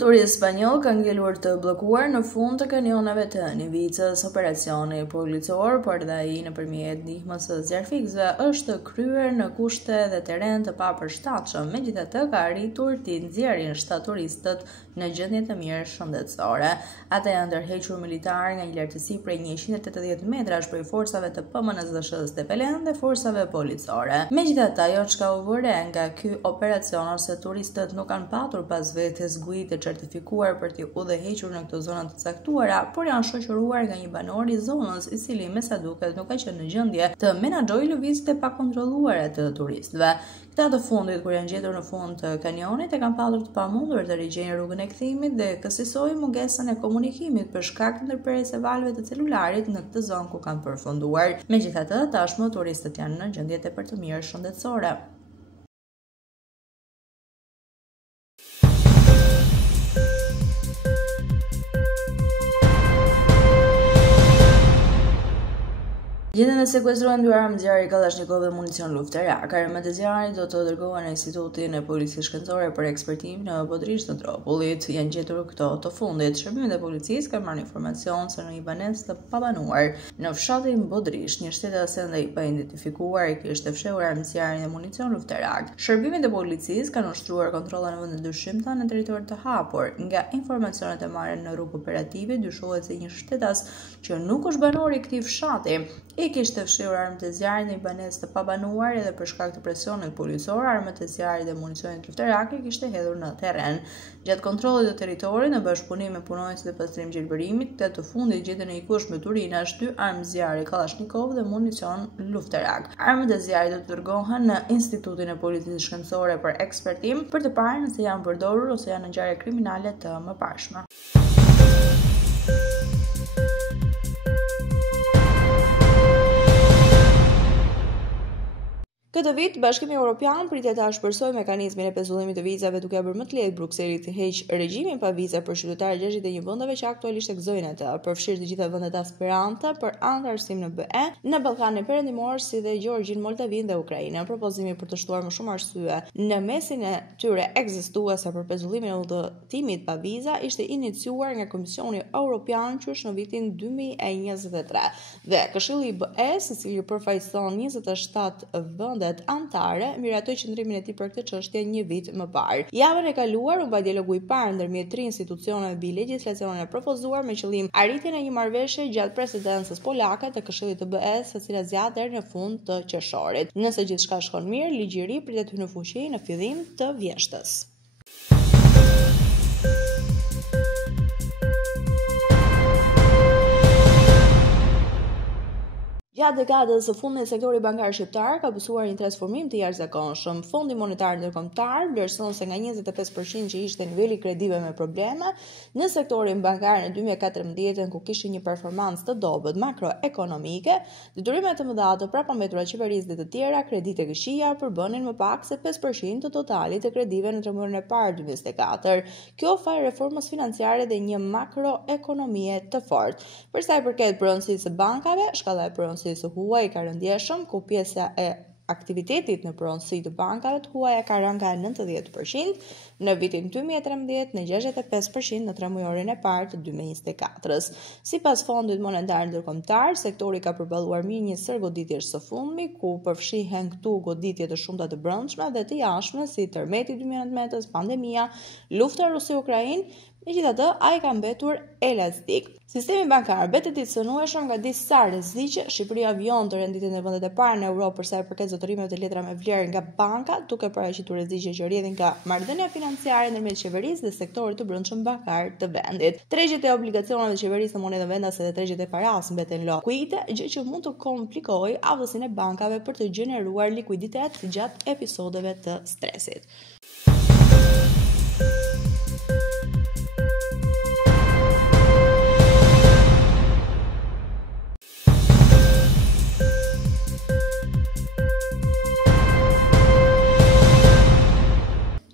Turistë spanjoll ka ngelur të bllokuar në fund të kanioneve të Nivicës. Operacioni policor, por dhe ai nëpërmjet ndihmës së zjarfikësve, është kryer në kushte dhe terren të papërshtatshëm. Megjithatë, ka arritur të nxjerrin 7 turistët në gjendje të mirë shëndetësore. Ata janë ndërhequr militar nga një lartësi prej 180 metrash prej forcave të PMNZ-s Tepelen dhe forcave policore. Megjithatë, ajo çka u vëre nga ky operacion ose turistët nuk kanë patur pas vetes gujë të certifikuar për t'i udhëhequr në këto zona të caktuara, por janë shoqëruar nga një banor i zonës, i cili me sa duket nuk ka qenë në gjendje të menaxhojë lëvizjet e pakontrolluara të turistëve. Këta të fundit, kur janë gjetur në fund të kanionit, e kanë patur të pamundur të rigjejnë rrugën e kthimit dhe kësaj mungesën e komunikimit për shkak të ndërprerjes së valëve të celularit në këtë zonë ku kanë përfunduar. Megjithatë, tashmë turistët janë në gjendje tepër të mirë shëndetësore. Gjenden e sekuestruar dy armë zjarri Kalashnikov dhe municion luftarak. Armët e zjarrit do të dërgohen në Institutin e Policisë Shkencore për ekspertim në Bodrish të Tropullit. Janë gjetur këto të fundit. Shërbimet e policisë kanë marrë informacion se në një banesë të pabanuar në fshatin Bodrish, një shtetës ende pa identifikuar kishte fshehur armë zjarri dhe municion luftarak. Shërbimet e policisë kanë ushtruar kontrolla në vende dyshimta në territor të hapur. Nga informacionet e marrën në rrugë operative, dyshohet se një shtetës që nuk është banor i këtij fshati i kishte fshehur armët e zjarrit në një banesë të pabanuar edhe për shkak të presionit policor, armët e zjarrit dhe municionit luftarak i kishte hedhur në terren. Gjatë kontrollit të territorit në bashkëpunim me punonjësit e pastrim gjelbërimit, të fundit gjetën në një kush me turinash 2 armë zjarri Kalashnikov dhe municion luftarak. Armët e zjarrit do të dërgohen në Institutin e Policisë Shkencore për ekspertim për të parë nëse janë përdorur ose janë në ngjarje kriminale të mëparshme. Këtë vit, Bashkimi Evropian pritet ta shpërthojë mekanizmin e pezullimit të vizave duke bërë më të lehtë Brukselit të heqë regjimin pa viza për qytetarë 61 vendeve që aktualisht e gëzojnë atë, përfshirë të gjitha vendet aspirante për anëtarësim në BE, në Ballkanin Perëndimor si dhe Gjeorgjin, Moldavin dhe Ukrainën. Propozimi për të shtuar më shumë arsye në mesin e tyre ekzistuese për pezullimin e udhëtimit pa viza ishte iniciuar nga Komisioni Evropian qysh në vitin 2023 dhe Këshilli i BE-s, i cili përfaqëson 27 vende antare, miratoi qëndrimin e tij për këtë çështje një vit më parë. Javën e kaluar u bë dialogu i parë ndërmjet 3 institucioneve mbi legjislacionin e propozuar me qëllim arritjen e një marrëveshje gjatë presidencës polake të Këshillit të BE-s, e cila zgjat deri në fund të qershorit. Nëse gjithçka shkon mirë, ligji i ri pritet hyjë në fuqi në fillim të vjeshtës. Gjatë dekadës së fundit, sektori bankar shqiptar ka pësuar një transformim të jashtëzakonshëm. Fondi Monetar Ndërkombëtar vlerëson se nga 25% që ishte niveli kredive me probleme në sektorin bankar në 2014, ku kishte një performancë të dobët makroekonomike, detyrimet të mëdha të prapambetura qeverisë dhe të tjera, kredite këshia përbënin më pak se 5% të totalit të kredive në tremurin e parë 2024. Kjo fal reformës financiare dhe një makroekonomie të fortë. Për sa i përket pronësisë së bankave, shkalla e pronësisë së huaj ka rëndjeshëm, ku pjesa e aktivitetit në pronësi të bankave të huaja ka rënë nga 90% në vitin 2013 në 65% në tremujorin e parë të 2024-s. Sipas Fondit Monetar Ndërkombëtar, sektori ka përballuar mirë një sër goditjesh së fundmi, ku përfshihen këtu goditje të shumta të brendshme dhe të jashtme, si tërmeti 2019, pandemia, lufta Rusi-Ukrainë. Megjithatë, ai ka mbetur elastik. Sistemi bankar betet i cënueshëm nga disa rreziqe. Shqipëria vjon të renditet në vendet e para në Europë për sa i përket zotërimeve të letra me vlerë nga banka, duke paraqitur rreziqe që rrjedhin nga marrëdhënia financiare ndërmjet qeverisë dhe sektorit të brendshëm bankar të vendit. Tregjet e obligacioneve të qeverisë në monedë vendase dhe tregjet e paras mbeten likuide, gjë që mund të komplikojë aftësinë e bankave për të gjeneruar likuiditet gjatë episodeve të stresit.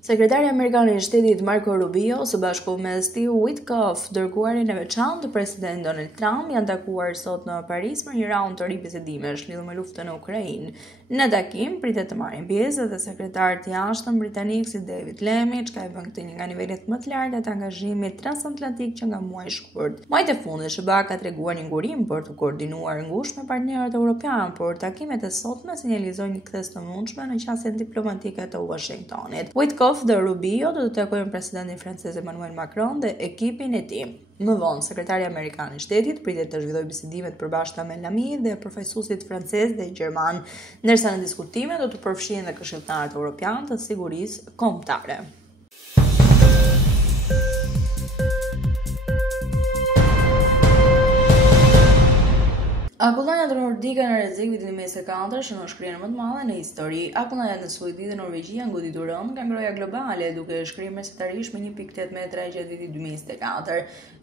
Sekretari Amerikan i Shtetit Marco Rubio së bashku me Steve Witkoff, dërguarin e veçantë të President Donald Trump, janë takuar sot në Paris për një raund të ri bisedimesh lidhur me luftën në Ukrainë. Në takim pritet të marrin pjesë edhe sekretarët jashtëm britanik si David Lammy, që e bën këtë një nga nivelet më të larta të angazhimit transatlantik që nga muaji i shkurt. Muajt e fundit SBA ka treguar një ngurim për të koordinuar ngushtë me partnerët evropian, por takimet e sotme sinjalizojnë një kthes të mundshme në qasjen diplomatike të Washingtonit. Witkoff dhe Rubio do të takojnë presidentin francez Emmanuel Macron dhe ekipin e tij. Më vonë, sekretari Amerikan i Shtetit pritet të zhvillojë bisedimet të përbashkëta me Lamy dhe përfaqësuesit francez dhe gjerman, ndërsa në diskutime do të përfshihen dhe këshilltarët evropian të sigurisë kombëtare. Akullonjat nordike në rrezik vitin 2024 shënon shkrirjen më të madhe në histori. Akullonjat në Suedi dhe Norvegji janë goditur rënd nga ngroja globale, duke shkrirë mesatarisht me 1.8 metra gjatë vitit 2024.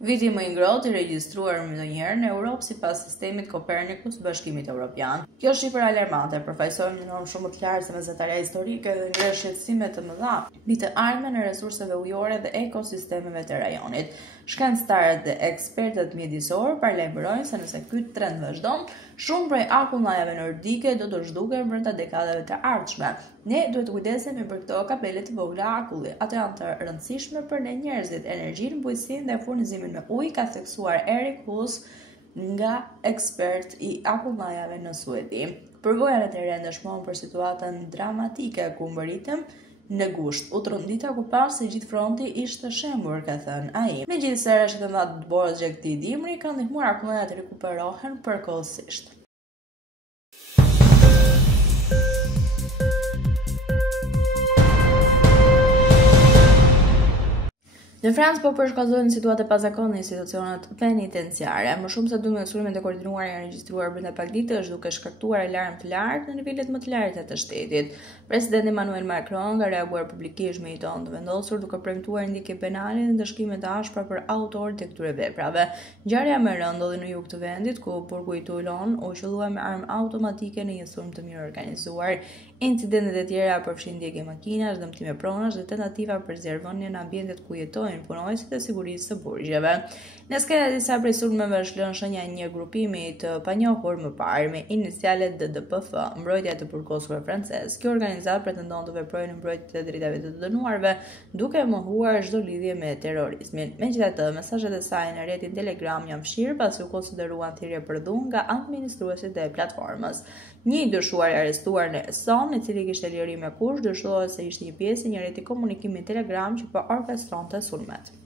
Viti më i ngrohtë i regjistruar ndonjëherë në Europë sipas sistemit Copernicus të Bashkimit Evropian. Kjo shifër alarmante përfaqëson një normë shumë të lartë se mesataria historike dhe ngre shqetësime të mëdha mbi të ardhmen e resurseve ujore dhe ekosistemeve të rajonit. Shkencëtarët dhe ekspertët mjedisor paralajmërojnë se nëse ky trend vazhdon, shumë prej akullnajave nordike do të zhduken brenda dekadave të ardhshme. Ne duhet të kujdesemi për këto kapele të vogla akulli. Ato janë të rëndësishme për ne njerëzit. Energjinë, bujqësinë dhe furnizimin me ujë, ka theksuar Eric Hus, nga ekspert i akullnajave në Suedi. Përvojat e rënda dëshmojnë për situatën dramatike ku mbërritëm në gusht. U trondita ku pas se gjithë fronti ishte shembur, ka thënë ai. Megjithëse rreshtet e mëdha të borës gjatë këtij dimri kanë ndihmuar akullnajat të rikuperohen përkohësisht. Në Francë po përshkallëzohen situata pazakonte në institucionet penitenciare. Më shumë se 12 sulme të koordinuara janë regjistruar brenda pak ditësh, duke shkaktuar alarm të lartë në nivelet më të larta të shtetit. Presidenti Emmanuel Macron ka reaguar publikisht me një tonë të vendosur, duke premtuar ndjekje penale dhe ndëshkime të ashpra për autorët e këtyre veprave. Ngjarja më e rëndë ndodhi në jug të vendit, ku burgu i Toulon u qellua me armë automatike në një sulm të mirë organizuar. Incidentet e tjera përfshin ndjekje makinash, dëmtime pronash dhe tentativa për zjarrvënie në ambientet ku jetojnë punojësit e sigurisë së burgjeve. Në skenë disa prej sulmeve është lënë shenja një grupimi të panjohur më parë me inicialet DDPF, mbrojtja të burgosuar francez. Kjo organizatë pretendon të veprojë në mbrojtje të drejtave të dënuarve, duke mohuar çdo lidhje me terrorizmin. Megjithatë, mesazhet e saj në rrjetin Telegram janë fshirë pasi u konsideruan thirrje për dhunë nga administruesit e platformës. Një dyshuar i arrestuar në Eson, i cili kishte liri me kusht, dyshohet se ishte një pjesë e një rrjeti komunikimi Telegram që po orkestronte sulmet.